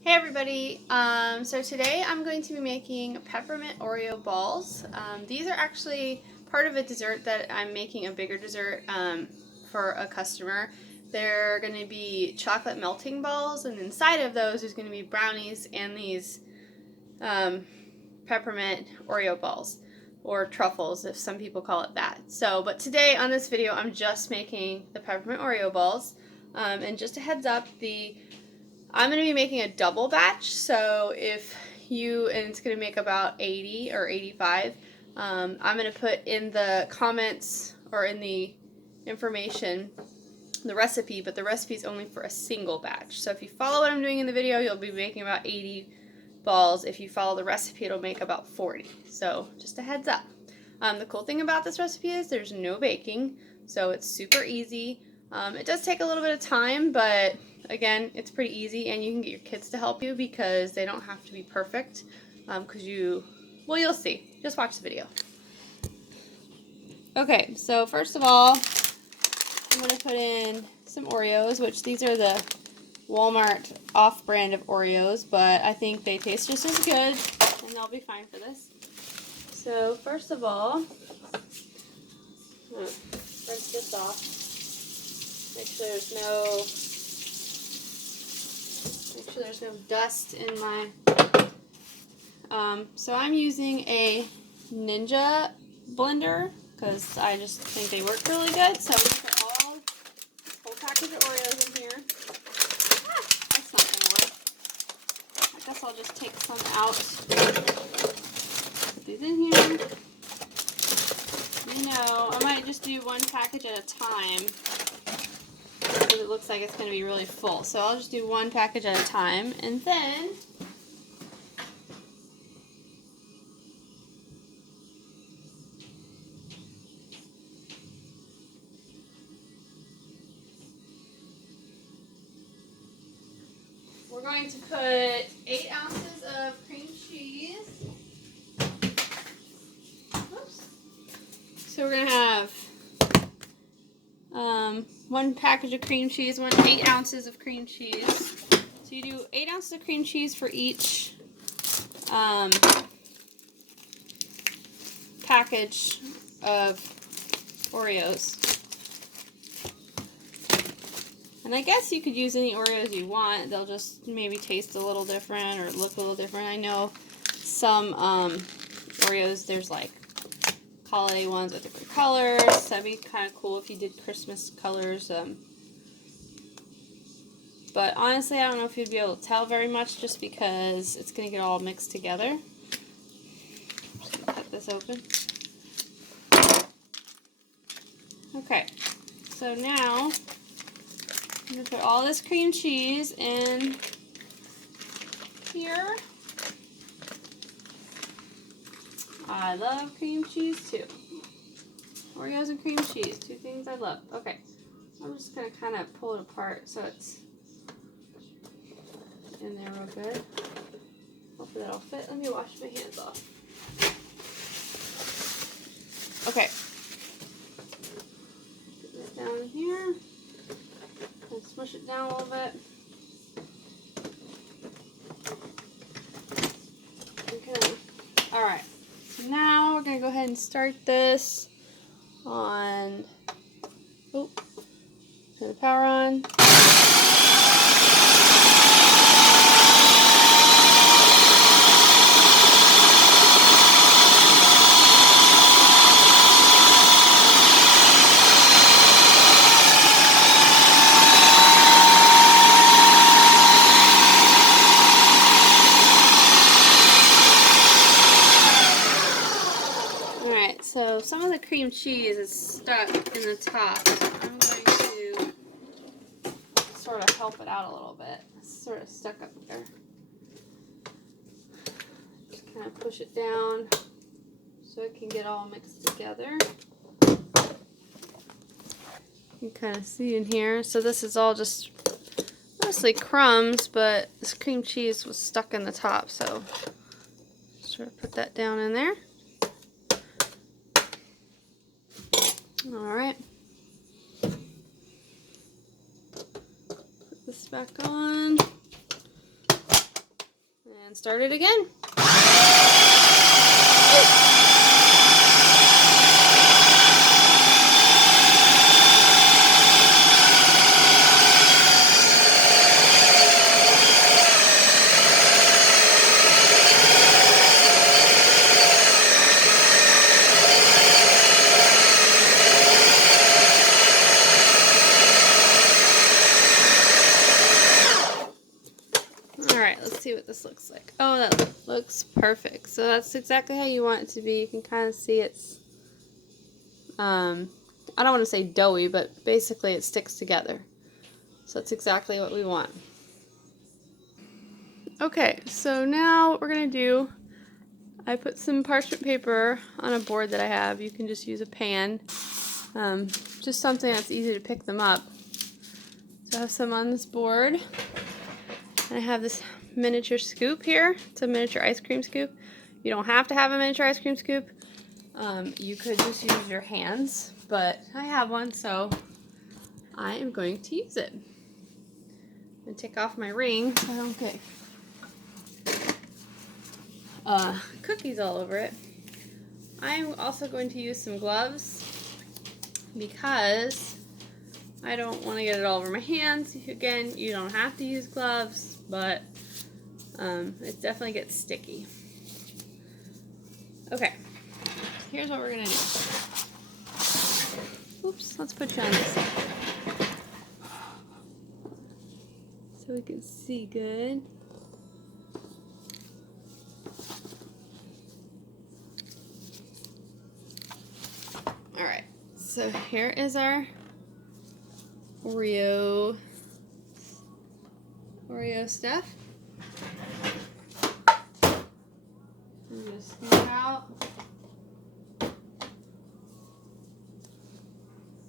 Hey everybody, so today I'm going to be making peppermint Oreo balls. These are actually part of a dessert that I'm making, a bigger dessert for a customer. They're going to be chocolate melting balls, and inside of those is going to be brownies and these peppermint Oreo balls, or truffles if some people call it that. But today on this video I'm just making the peppermint Oreo balls, and just a heads up, I'm going to be making a double batch, so and it's going to make about 80 or 85. I'm going to put in the comments or in the information the recipe, but the recipe is only for a single batch. So if you follow what I'm doing in the video, you'll be making about 80 balls. If you follow the recipe, it'll make about 40. So just a heads up. The cool thing about this recipe is there's no baking, so it's super easy. It does take a little bit of time, but again, it's pretty easy, and you can get your kids to help you because they don't have to be perfect. You'll see. Just watch the video. Okay, so first of all, I'm going to put in some Oreos, which these are the Walmart off-brand of Oreos, but I think they taste just as good, and they'll be fine for this. So first of all, rinse this off. Make sure there's no dust in my. So I'm using a Ninja blender because I just think they work really good. So I'm gonna put this whole package of Oreos in here. That's not gonna work. I guess I'll just take some out. Put these in here. I might just do one package at a time because it looks like it's going to be really full. So I'll just do one package at a time, and then we're going to put 8 ounces of cream cheese. Oops. So we're going to have one package of cream cheese, 8 ounces of cream cheese. So you do 8 ounces of cream cheese for each package of Oreos. And I guess you could use any Oreos you want. They'll just maybe taste a little different or look a little different. I know some Oreos, there's like holiday ones with different colors. That'd be kind of cool if you did Christmas colors. But honestly, I don't know if you'd be able to tell very much just because it's going to get all mixed together. Just gonna cut this open. Okay, so now I'm going to put all this cream cheese in here. I love cream cheese too. Oreos and cream cheese, 2 things I love. Okay, I'm just going to kind of pull it apart so it's in there real good. Hopefully that'll fit. Let me wash my hands off. Okay. Put that down in here. And smush it down a little bit. Okay. Alright. So now we're going to go ahead and start this on. Oh. Turn the power on. So some of the cream cheese is stuck in the top. So I'm going to sort of help it out a little bit. It's sort of stuck up there. Just kind of push it down so it can get all mixed together. You can kind of see in here. So this is all just mostly crumbs, but this cream cheese was stuck in the top. So sort of put that down in there. Alright. Put this back on. And start it again. Alright, let's see what this looks like. Oh, that looks perfect. So that's exactly how you want it to be. You can kind of see it's, I don't want to say doughy, but basically it sticks together. So that's exactly what we want. Okay, so now what we're going to do, I put some parchment paper on a board that I have. You can just use a pan, just something that's easy to pick them up. So I have some on this board. And I have this miniature scoop here. It's a miniature ice cream scoop. You don't have to have a miniature ice cream scoop. You could just use your hands, but I have one, so I am going to use it. I'm going to take off my ring so I don't get cookies all over it. I'm also going to use some gloves because I don't want to get it all over my hands. Again, you don't have to use gloves, but it definitely gets sticky. Okay, here's what we're going to do. Oops, let's put you on this side so we can see good. Alright, so here is our Oreo stuff. I'm going to scoop it out.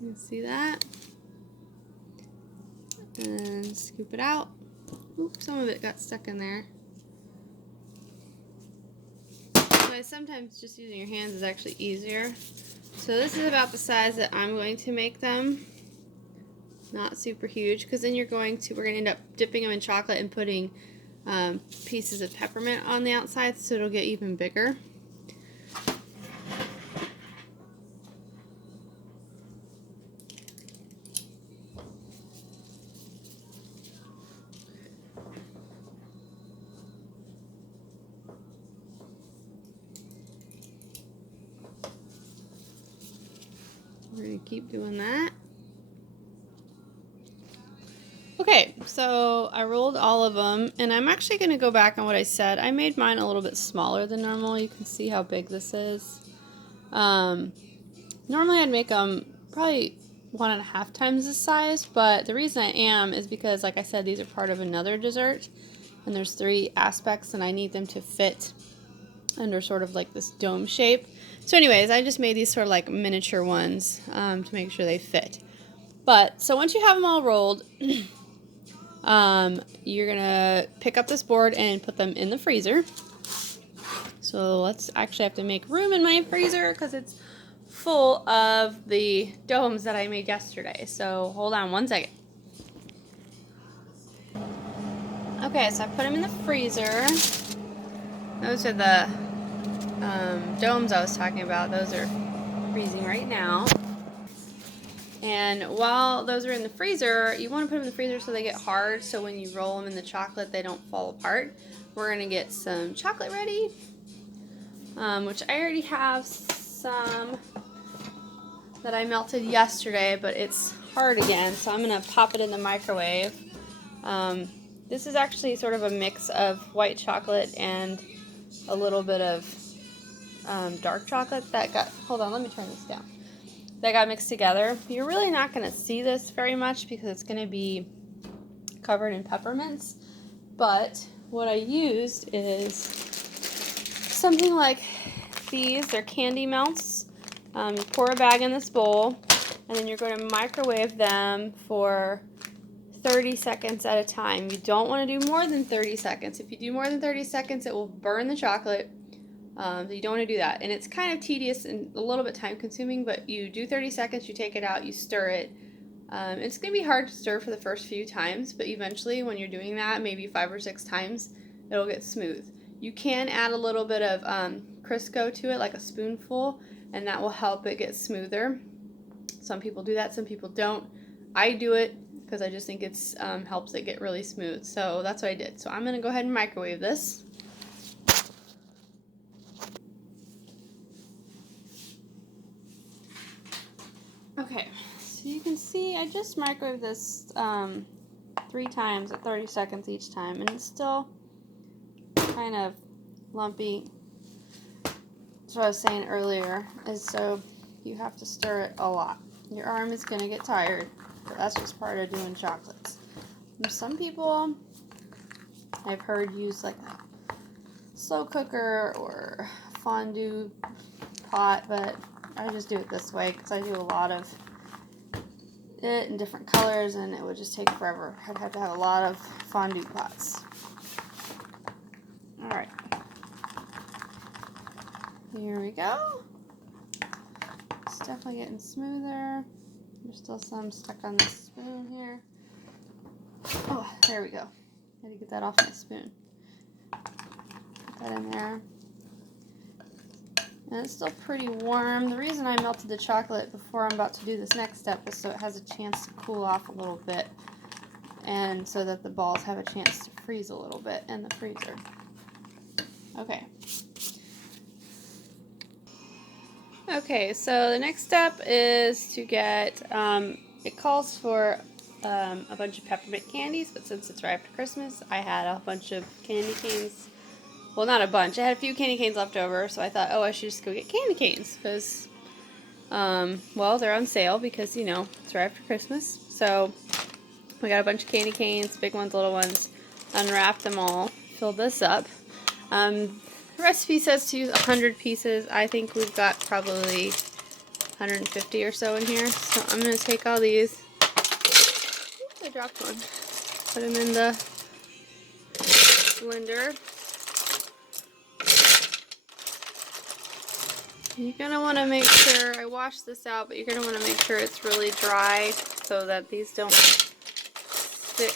You can see that. And scoop it out. Oops, some of it got stuck in there. So sometimes just using your hands is actually easier. So this is about the size that I'm going to make them. Not super huge, because then we're going to end up dipping them in chocolate and putting pieces of peppermint on the outside, so it'll get even bigger. We're going to keep doing that. Okay, so I rolled all of them, and I'm actually going to go back on what I said. I made mine a little bit smaller than normal. You can see how big this is. Normally I'd make them probably 1.5 times this size, but the reason I am is because, like I said, these are part of another dessert, and there's 3 aspects, and I need them to fit under sort of like this dome shape. So anyways, I just made these sort of like miniature ones to make sure they fit. But, so once you have them all rolled, you're gonna pick up this board and put them in the freezer. So let's actually have to make room in my freezer because it's full of the domes that I made yesterday. So hold on one second. Okay, so I put them in the freezer. Those are the domes I was talking about. Those are freezing right now. And while those are in the freezer, you want to put them in the freezer so they get hard, so when you roll them in the chocolate, they don't fall apart. We're going to get some chocolate ready, which I already have some that I melted yesterday, but it's hard again, so I'm going to pop it in the microwave. This is actually sort of a mix of white chocolate and a little bit of dark chocolate that got, hold on, let me turn this down. That got mixed together. You're really not going to see this very much because it's going to be covered in peppermints, but what I used is something like these. They're candy melts. You pour a bag in this bowl, and then you're going to microwave them for 30 seconds at a time. You don't want to do more than 30 seconds. If you do more than 30 seconds, it will burn the chocolate. So you don't want to do that. And it's kind of tedious and a little bit time consuming, but you do 30 seconds, you take it out, you stir it. It's going to be hard to stir for the first few times, but eventually when you're doing that, maybe 5 or 6 times, it'll get smooth. You can add a little bit of Crisco to it, like a spoonful, and that will help it get smoother. Some people do that, some people don't. I do it because I just think it's helps it get really smooth. So that's what I did. So I'm going to go ahead and microwave this. Okay, so you can see I just microwaved this 3 times at 30 seconds each time, and it's still kind of lumpy. That's what I was saying earlier, is so you have to stir it a lot. Your arm is going to get tired, but that's just part of doing chocolates. And some people I've heard use like a slow cooker or fondue pot, but I just do it this way because I do a lot of it in different colors and it would just take forever. I'd have to have a lot of fondue pots. Alright. Here we go. It's definitely getting smoother. There's still some stuck on the spoon here. Oh, there we go. I had to get that off my spoon. Put that in there. And it's still pretty warm. The reason I melted the chocolate before I'm about to do this next step is so it has a chance to cool off a little bit, and so that the balls have a chance to freeze a little bit in the freezer. Okay. Okay, so the next step is to get, it calls for a bunch of peppermint candies, but since it's right after Christmas, I had a bunch of candy canes. Well, not a bunch. I had a few candy canes left over, so I thought, oh, I should just go get candy canes because, well, they're on sale because, you know, it's right after Christmas. So we got a bunch of candy canes, big ones, little ones, unwrapped them all, filled this up. The recipe says to use 100 pieces. I think we've got probably 150 or so in here. So I'm going to take all these. Oops, I dropped one. Put them in the blender. You're going to want to make sure, I washed this out, but you're going to want to make sure it's really dry so that these don't stick,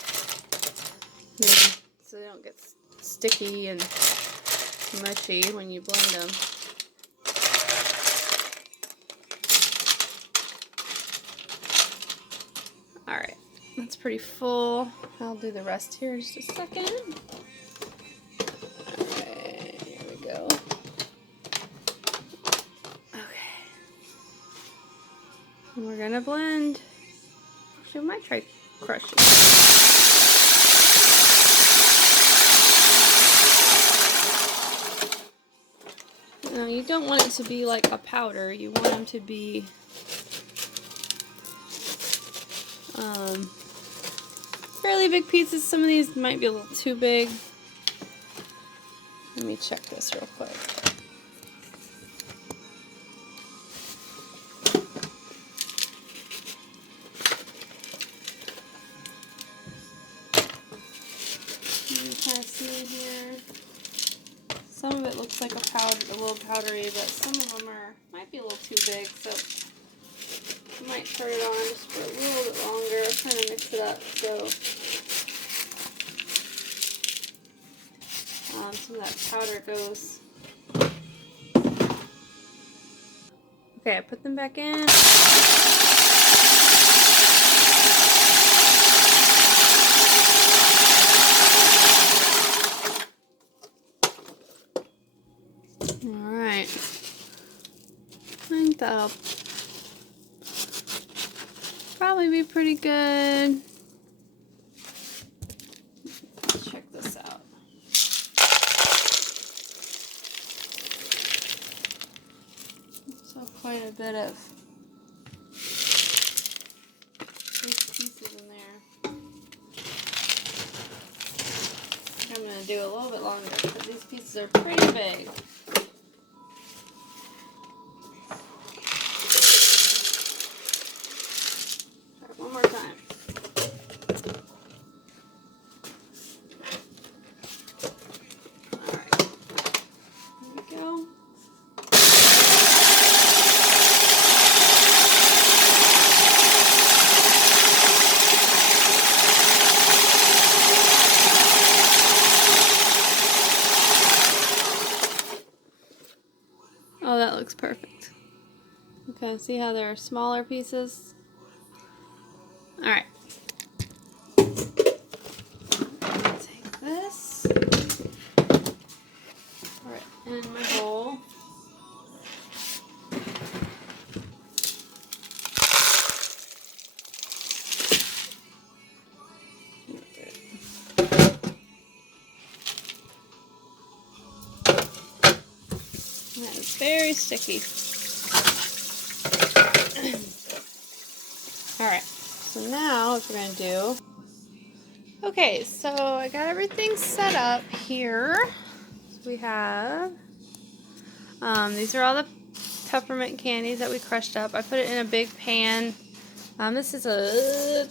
so they don't get sticky and mushy when you blend them. Alright, that's pretty full. I'll do the rest here in just a second. Okay, here we go. And we're gonna blend. Actually, we might try crushing. No, you don't want it to be like a powder. You want them to be fairly big pieces. Some of these might be a little too big. Let me check this real quick. Kind of see here. Some of it looks like a little powdery, but some of them might be a little too big, so I might turn it on just for a little bit longer, kind of mix it up so some of that powder goes. Okay, I put them back in. Alright, I think that'll probably be pretty good. Let's check this out. So quite a bit of big pieces in there. I'm going to do a little bit longer because these pieces are pretty big. One more time. Alright. There we go. looks perfect. Okay, see how they're smaller pieces? Alright. Take this. Alright, in my bowl. That is very sticky. Alright, so now what we're going to do... Okay, so I got everything set up here. So we have... these are all the peppermint candies that we crushed up. I put it in a big pan. This is a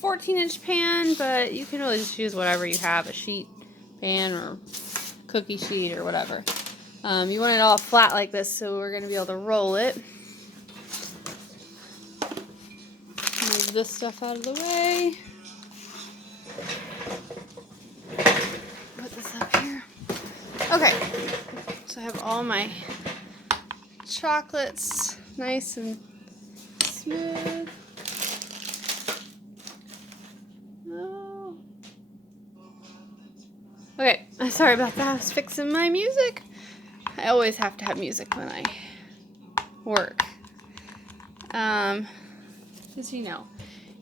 14-inch pan, but you can really just use whatever you have, a sheet pan or cookie sheet or whatever. You want it all flat like this, so we're going to be able to roll it. Move this stuff out of the way. Put this up here. Okay, so I have all my chocolates nice and smooth. Oh. Okay, I'm sorry about that. I was fixing my music. I always have to have music when I work. As you know,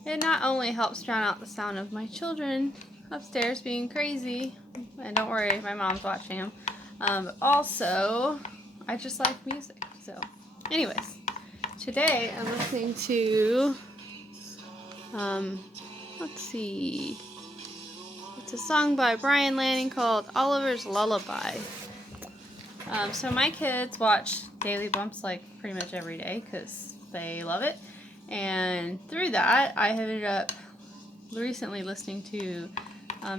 it not only helps drown out the sound of my children upstairs being crazy, and don't worry, my mom's watching them, but also I just like music. So anyways, today I'm listening to let's see, it's a song by Brian Lanning called Oliver's Lullaby. So my kids watch Daily Bumps like pretty much every day because they love it, and through that I have ended up recently listening to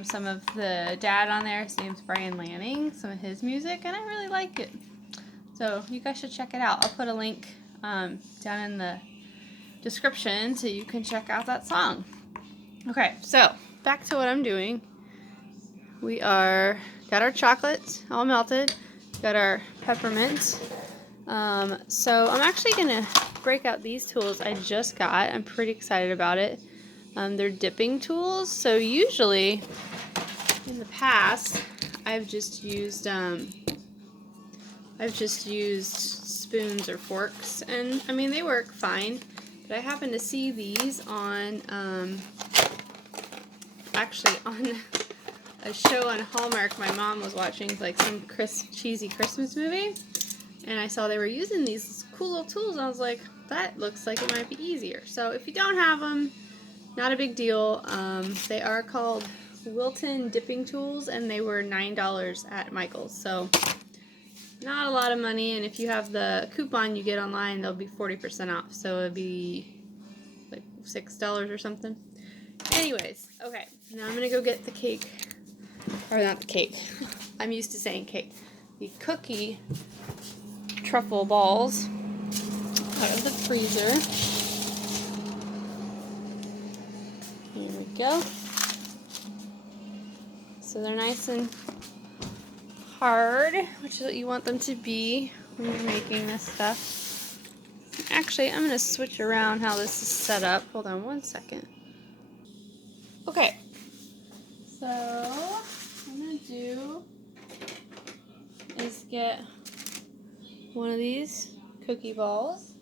some of the dad on there. His name's Brian Lanning, some of his music, and I really like it. So you guys should check it out. I'll put a link down in the description so you can check out that song. Okay, so back to what I'm doing. We got our chocolate all melted. Got our peppermint. So I'm actually gonna break out these tools I just got. I'm pretty excited about it. They're dipping tools. So usually in the past I've just used spoons or forks, and I mean they work fine. But I happened to see these on actually on a show on Hallmark my mom was watching, like some cheesy Christmas movie, and I saw they were using these cool little tools, and I was like, that looks like it might be easier. So if you don't have them, not a big deal. They are called Wilton dipping tools, and they were $9 at Michael's, so not a lot of money. And if you have the coupon you get online, they'll be 40% off, so it'd be like $6 or something. Anyways, okay, now I'm gonna go get the cake. Or not the cake. I'm used to saying cake. The cookie truffle balls out of the freezer. Here we go. So they're nice and hard, which is what you want them to be when you're making this stuff. Actually, I'm going to switch around how this is set up. Hold on one second. Okay. So I'm going to do is get one of these cookie balls.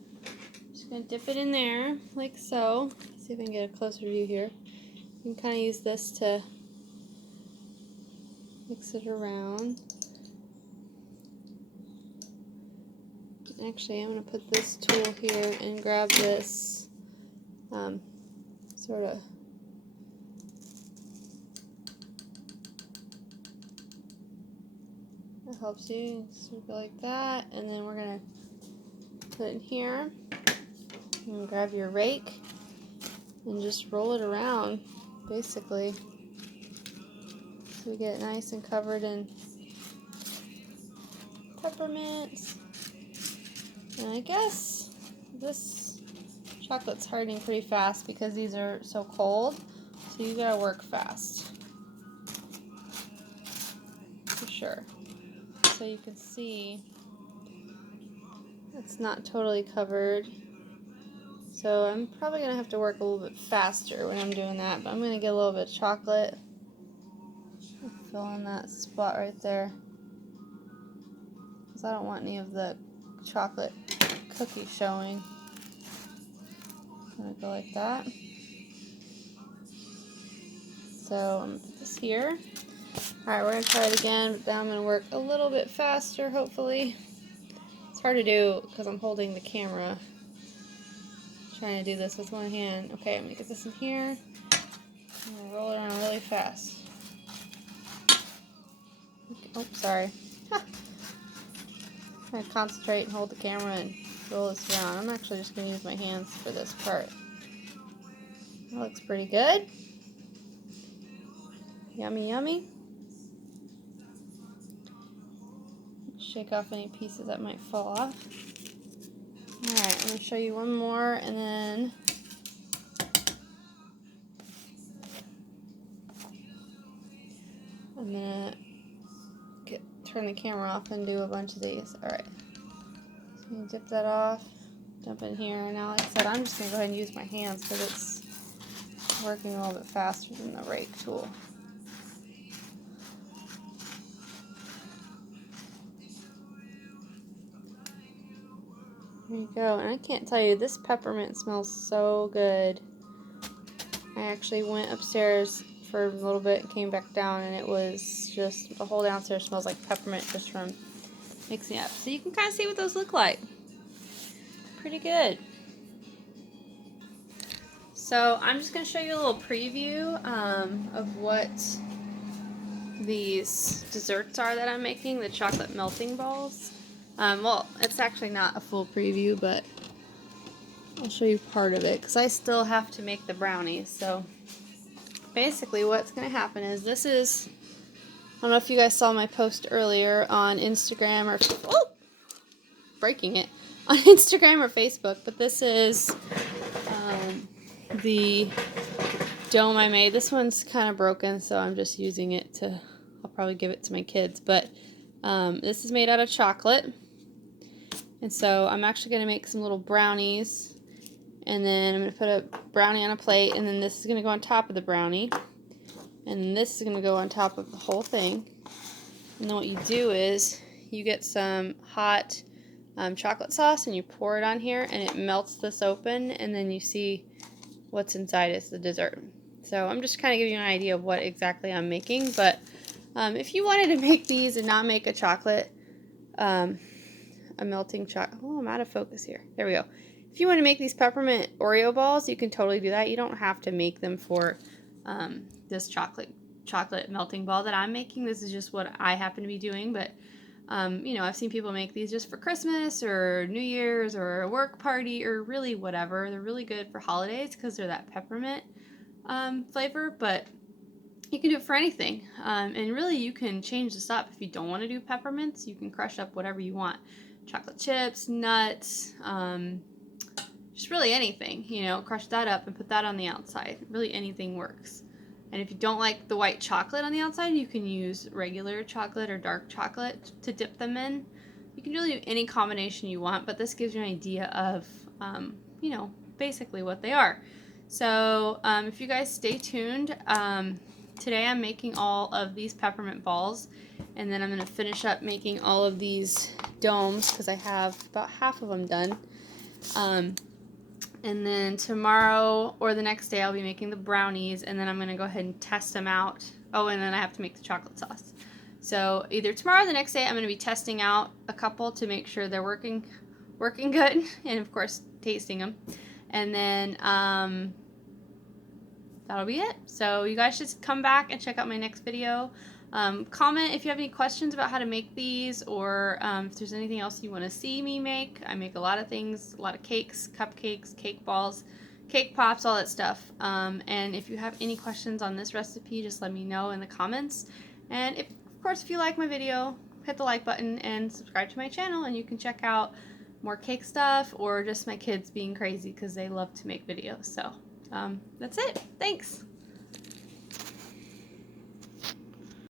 Just going to dip it in there like so. Let's see if I can get a closer view here. You can kind of use this to mix it around. Actually, I'm going to put this tool here and grab this sort of that helps you. Sort of go like that, and then we're going to put it in here and grab your rake and just roll it around, basically, so we get it nice and covered in peppermint. And I guess this chocolate's hardening pretty fast because these are so cold, so you gotta work fast for sure. So you can see It's not totally covered. So I'm probably going to have to work a little bit faster when I'm doing that, but I'm going to get a little bit of chocolate. Fill in that spot right there, because I don't want any of the chocolate cookie showing. I'm going to go like that. So I'm going to put this here. Alright, we're going to try it again, but now I'm going to work a little bit faster, hopefully. It's hard to do because I'm holding the camera. Trying to do this with one hand. Okay, I'm going to get this in here. I'm going to roll it around really fast. Oh, sorry. I'm going to concentrate and hold the camera and roll this around. I'm actually just going to use my hands for this part. That looks pretty good. Yummy, yummy. Shake off any pieces that might fall off. Alright, I'm going to show you one more, and then I'm going to turn the camera off and do a bunch of these. Alright, so I'm going to dip that off, dump in here, and now like I said, I'm just going to go ahead and use my hands because it's working a little bit faster than the rake tool. There you go, and I can't tell you, this peppermint smells so good. I actually went upstairs for a little bit and came back down, and it was just, the whole downstairs smells like peppermint just from mixing up. So you can kind of see what those look like. Pretty good. So I'm just going to show you a little preview of what these desserts are that I'm making, the chocolate melting balls. Well, it's actually not a full preview, but I'll show you part of it because I still have to make the brownies. So basically what's going to happen is this is, I don't know if you guys saw my post earlier on Instagram or, oh, breaking it, on Instagram or Facebook, but this is the dome I made. This one's kind of broken, so I'm just using it to, I'll probably give it to my kids, but this is made out of chocolate. And so I'm actually going to make some little brownies, and then I'm going to put a brownie on a plate, and then this is going to go on top of the brownie, and then this is going to go on top of the whole thing. And then what you do is you get some hot chocolate sauce and you pour it on here, and it melts this open, and then you see what's inside is the dessert. So I'm just kind of giving you an idea of what exactly I'm making, but if you wanted to make these and not make a chocolate, a melting chocolate. Oh, I'm out of focus here. There we go. If you want to make these peppermint Oreo balls, you can totally do that. You don't have to make them for this chocolate melting ball that I'm making. This is just what I happen to be doing, but you know, I've seen people make these just for Christmas or New Year's or a work party or really whatever. They're really good for holidays because they're that peppermint flavor, but you can do it for anything. And really you can change this up. If you don't want to do peppermints, you can crush up whatever you want. Chocolate chips, nuts, just really anything, you know, crush that up and put that on the outside. Really anything works. And if you don't like the white chocolate on the outside, you can use regular chocolate or dark chocolate to dip them in. You can really do any combination you want, but this gives you an idea of, you know, basically what they are. So if you guys stay tuned, today I'm making all of these peppermint balls, and then I'm going to finish up making all of these domes because I have about half of them done. And then tomorrow or the next day I'll be making the brownies, and then I'm going to go ahead and test them out. Oh, and then I have to make the chocolate sauce. So either tomorrow or the next day I'm going to be testing out a couple to make sure they're working good, and of course tasting them. And then that'll be it. So you guys should come back and check out my next video. Comment if you have any questions about how to make these, or if there's anything else you want to see me make. I make a lot of things, a lot of cakes, cupcakes, cake balls, cake pops, all that stuff. And if you have any questions on this recipe, just let me know in the comments. And of course, if you like my video, hit the like button and subscribe to my channel, and you can check out more cake stuff or just my kids being crazy because they love to make videos. So that's it. Thanks.